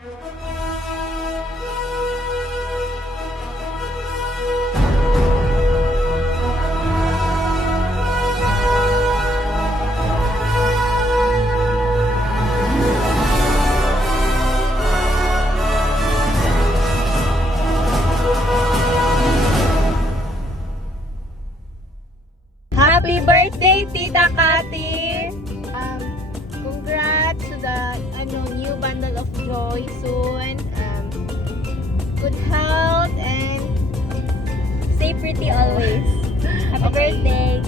Happy birthday, Tita Cathy! Congrats to the new bundle of joy soon. Good health and stay pretty always. Happy birthday!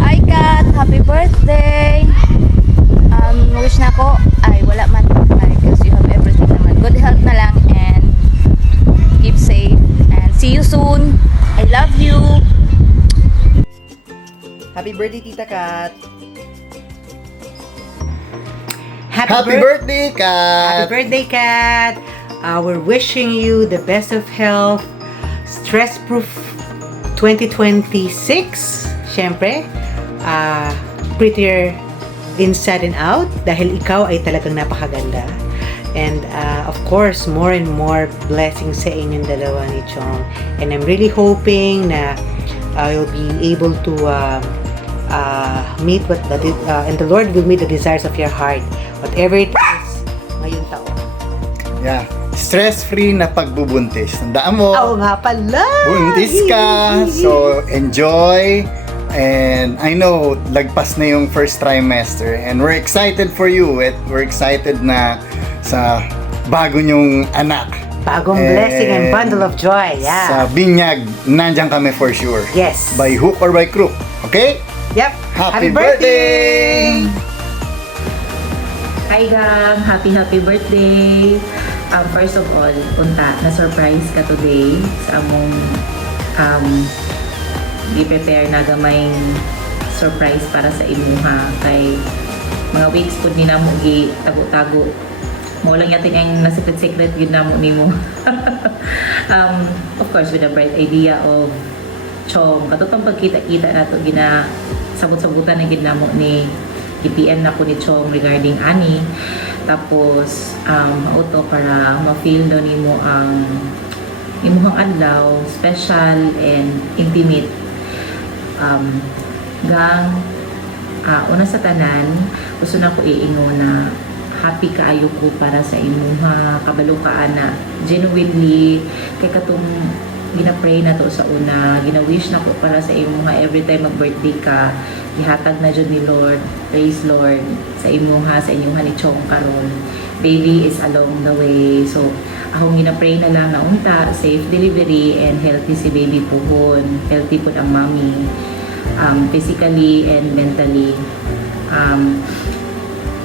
Hi Kat! Happy birthday! Wish na ko, ay wala man, because you have everything naman. Good health na lang and keep safe and see you soon. I love you! Happy birthday, Tita Kat! Happy birthday, Kat! Happy birthday, Kat! We're wishing you the best of health, stress-proof 2026. Siyempre, prettier inside and out dahil ikaw ay talagang napakaganda. And of course, more and more blessings sa inyong dalawa ni Chong. And I'm really hoping na you'll be able to meet what and the Lord will meet the desires of your heart, whatever it is ngayong taon. Yeah. Stress-free na pagbubuntis. Tandaan mo, Oo nga pala! buntis ka. So, enjoy. And I know, lagpas na yung first trimester. And we're excited for you. We're excited na sa bago nyong anak. Bagong blessing and bundle of joy. Sa Yeah. binyag, nandyan kami for sure. Yes. By hook or by crook. Okay? Yep. Happy birthday! Hi gang! Happy birthday! First of all, unta, na-surprise ka today sa among i-prepare na gamayng surprise para sa imuha. Kay mga weeks po ni namo tago-tago. Mo lang yatin ang na-secret yun namo nimo. Of course, with the bright idea of Chong. Katutong pagkita-kita na to gina sabot-sabutan na ginamo ni i-PM na ko ni Chong regarding ani. Tapos auto para ma-feel daw nimo ang imuhang adlaw, special and intimate. Una sa tanan, gusto na ko iingon na happy kaayo ko para sa imuha, kabalo ka ana. Genuinely, kay katong gina-pray na to sa una, gina-wish na ko para sa imuha every time mag-birthday ka, ihatag na dyan ni Lord, praise Lord, sa imuha ni Chong karon. Baby is along the way. So, akong gina-pray na lang na unta, safe delivery and healthy si baby puhon. Healthy po ang mommy. Physically and mentally.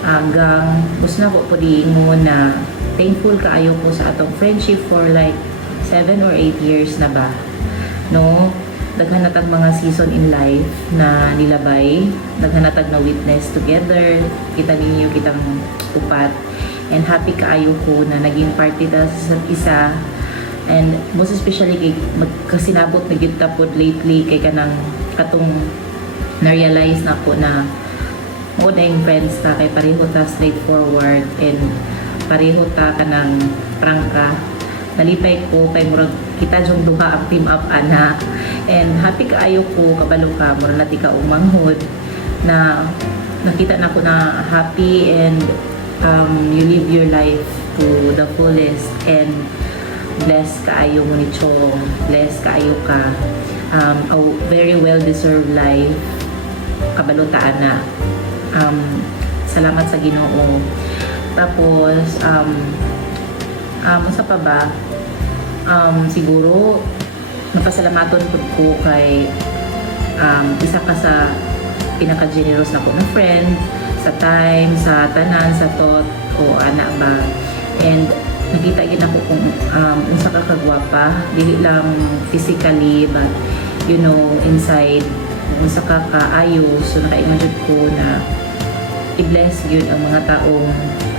Hanggang gusto na ko po diingon na thankful kaayo ko sa atong friendship for like 7 or 8 years na ba. No? Daghan natag mga season in life na nilabay. Daghan natag na witness together. Kita ninyo kitang upat. And happy kaayo ko na naging party ta sa isa. And most especially kay magkasinabot na gid ta pod lately kay kanang katong na-realize na ko na mo na yung friends ta kay pareho ta straightforward and pareho ta kanang prangka. Nalipay ko kay murag kita jung duha ang team up ana. And happy kaayo ko kabalo ka murag nati ka umanghod na nakita na ko na happy and you live your life to the fullest and blessed kaayo mo ni Chong, blessed kaayo ka. A very well-deserved life kabalutaan na. Salamat sa Ginoo. Tapos sa pa ba siguro napasalamaton ko kay isa ka sa pinaka-generous na ko na friend sa time, sa tanan, sa thought o ana ba. And nakita gid ako kung unsa ka kagwapa, dili lang physically but you know inside unsa ka kaayo. So nakaingon jud ko na i-bless gyud ang mga taong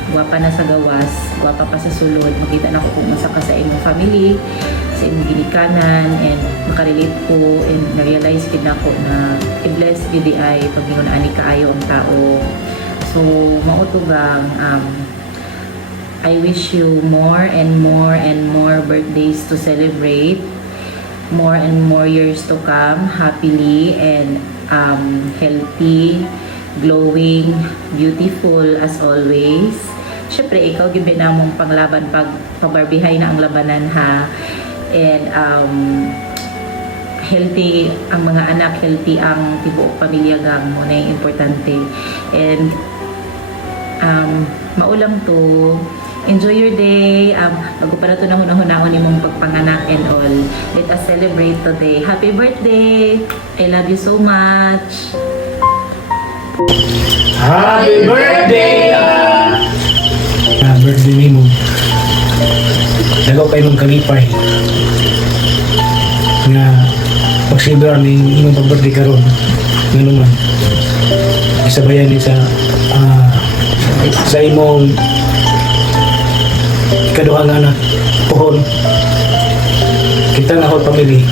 gwapa na sa gawas, gwapa pa sa sulod. Makita na ko kung unsa ka sa imong family, sa imong ginikanan, and makarelate ko and na-realize gid nako na i-bless gyud di ay pag ani kaayo ang tao. So mao to bang I wish you more and more and more birthdays to celebrate, more and more years to come, happily and healthy, glowing, beautiful as always. Syempre, ikaw gibe na mong panglaban pag pabarbihay na ang labanan ha. And healthy ang mga anak, healthy ang tibuok pamilya gang mo na yung importante. And maulam to. Enjoy your day. Bago pa na ito na hunahunahon ni mong pagpanganak and all. Let us celebrate today. Happy birthday! I love you so much. Happy birthday! Birthday ni mo. Dagaw kayo mong kalipay. Nga pagsilbar ni imong pag-birthday karon. Nga naman. Isabayan ni sa imong ikaduhang anak pohon. Kita nga whole family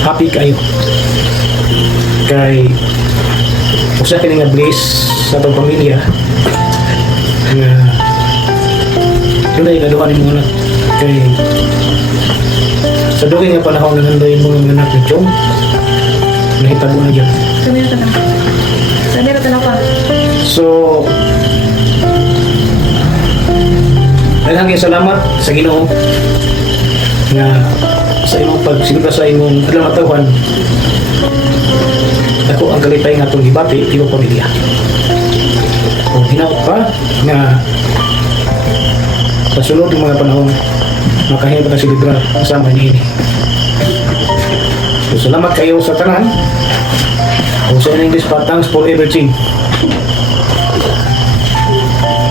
happy kayo kay usa kini nga bliss sa atong pamilya nga yun ay ikaduhang imong anak kay sa dugay nga panahon nga handoy mo nga anak ni Chong nahitabo na dyan. Sabi na pa. So daghang salamat sa Ginoo nga sa imong pagsiguro sa imong adlaw tawhan. Ako ang kalipay nga itong gibati imong pamilya. Kung hinaot pa nga sa sunod ng mga panahon makahinga pa na silibra kasama niini. So, salamat kayo sa tanan. Kung sa English pa, thanks for everything.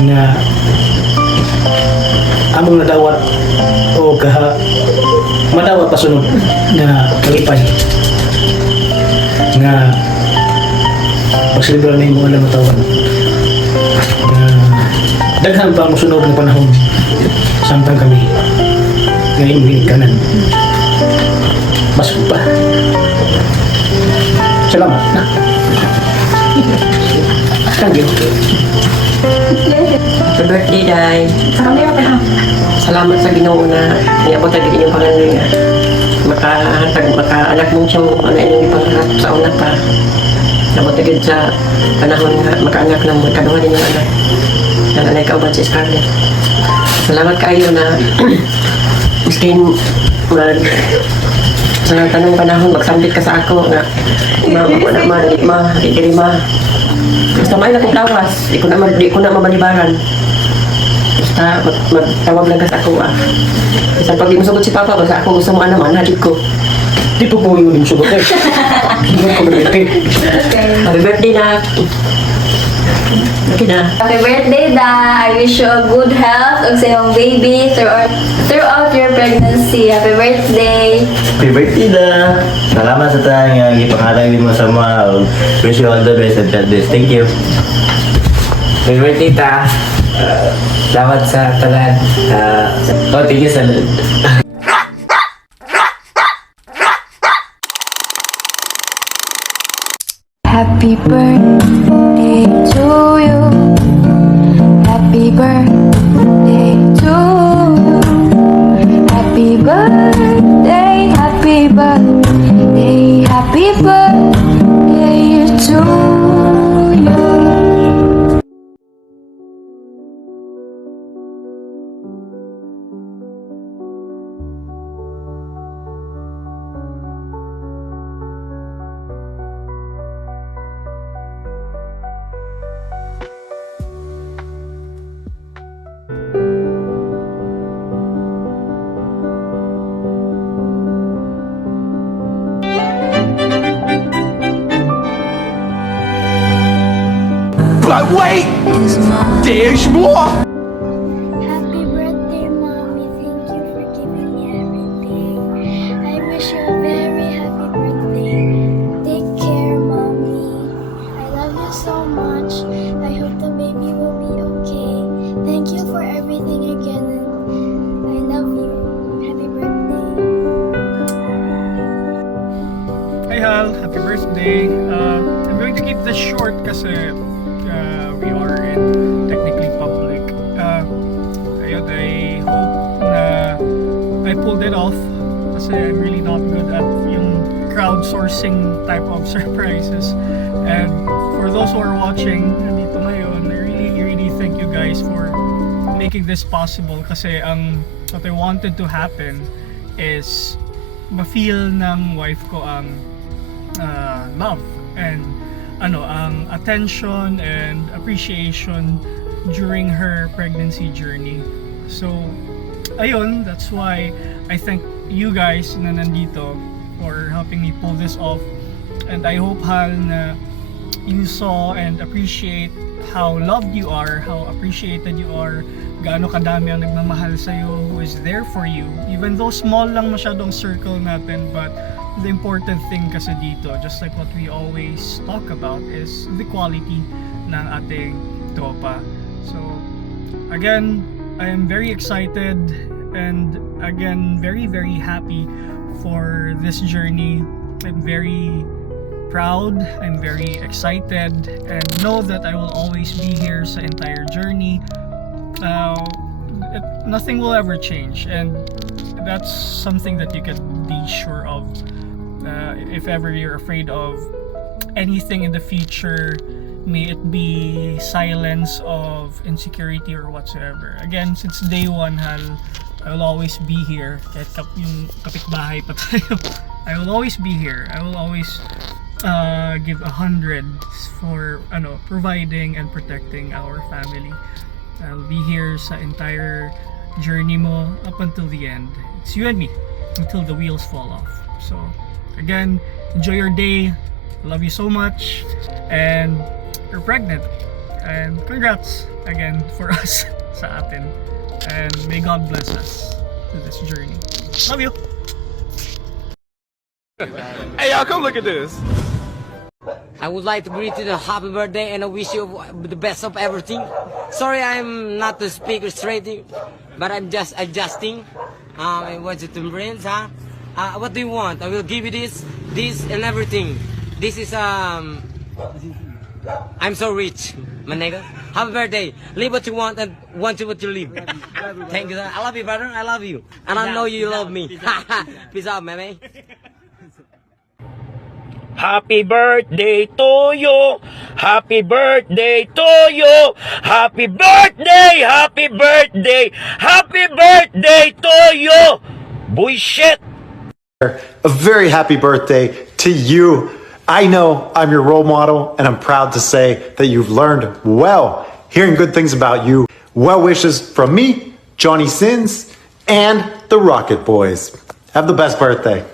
Na among nadawat o madawat pasunod na kalipay nga pagsilibra na yung mga alam matawan na daghan pa ang sunod ng panahon samtang kami ngayon kanan mas pa salamat na thank you. Happy birthday, Day. Salamat sa Ginoo na niabot ang inyong pangalan nga. Maka-anak mong siyang ano inyong ipangarap sa una pa. Nabot agad sa panahon nga maka-anak ng magkaduhan ninyong anak. Na nanay kauban si Scarlett. Salamat kayo na miskin sa tanong panahon magsambit ka sa ako nga di ma basta may na kong tawas di ko na mabalibaran basta magtawag lang ka sa ako basta pag di mo sugot si Papa basta ako gusto mo naman hadid ko Di po po yung sugot eh. Hindi ko nalaki. happy birthday na okay na. Happy birthday, Da! I wish you a good health og sa iyong baby throughout your pregnancy. Happy birthday! Happy birthday na! Salamat sa tayo nga ipangalangin mo sa mga wish you all the best at this. Thank you. Happy birthday, Ta! Salamat sa talan. Thank you sa Happy birthday to you. Happy birthday to you. Happy birthday, happy birthday, happy birthday to you. But wait! There's more! Happy birthday, Mommy. Thank you for giving me everything. I wish you a very happy birthday. Take care, Mommy. I love you so much. I hope the baby will be okay. Thank you for everything again. I love you. Happy birthday. Hi Hal, happy birthday. I'm going to keep this short kasi we are in technically public. Ayun, it. I hope na I pulled it off kasi I'm really not good at yung crowdsourcing type of surprises. And for those who are watching nandito ngayon, I really thank you guys for making this possible kasi what I wanted to happen is ma-feel ng wife ko ang love and ang attention and appreciation during her pregnancy journey. So ayun, that's why I thank you guys na nandito for helping me pull this off. And I hope, Hal, na you saw and appreciate how loved you are, how appreciated you are, gaano kadami ang nagmamahal sa'yo, who is there for you. Even though small lang masyadong circle natin, but the important thing kasi dito, just like what we always talk about, is the quality ng ating tropa. So, again, I am very excited and again, very happy for this journey. I'm very proud, I'm very excited, and know that I will always be here sa entire journey. Nothing will ever change, and that's something that you can be sure of. If ever you're afraid of anything in the future, may it be silence of insecurity or whatsoever. Again, since day one, Hal, I will always be here. Kahit yung kapitbahay pa tayo, I will always be here. I will always give 100 for providing and protecting our family. I'll be here sa entire journey mo up until the end. It's you and me until the wheels fall off. So again, enjoy your day. Love you so much, and you're pregnant, and congrats again for us sa atin, and may God bless us to this journey. Love you. Hey, y'all, come look at this. I would like to greet you a happy birthday and I wish you the best of everything. Sorry I'm not the speaker straight, but I'm just adjusting. What's it in brains, huh? What do you want? I will give you this and everything. This is I'm so rich, my nigga. Happy birthday. Live what you want and want what you live. Thank you, sir. I love you, brother. I love you. And I know you love me. Peace out, man. Happy birthday to you. Happy birthday to you. Happy birthday. Happy birthday. Happy birthday to you. Bullshit. A very happy birthday to you. I know I'm your role model, and I'm proud to say that you've learned well, hearing good things about you. Well wishes from me, Johnny Sins, and the Rocket Boys. Have the best birthday.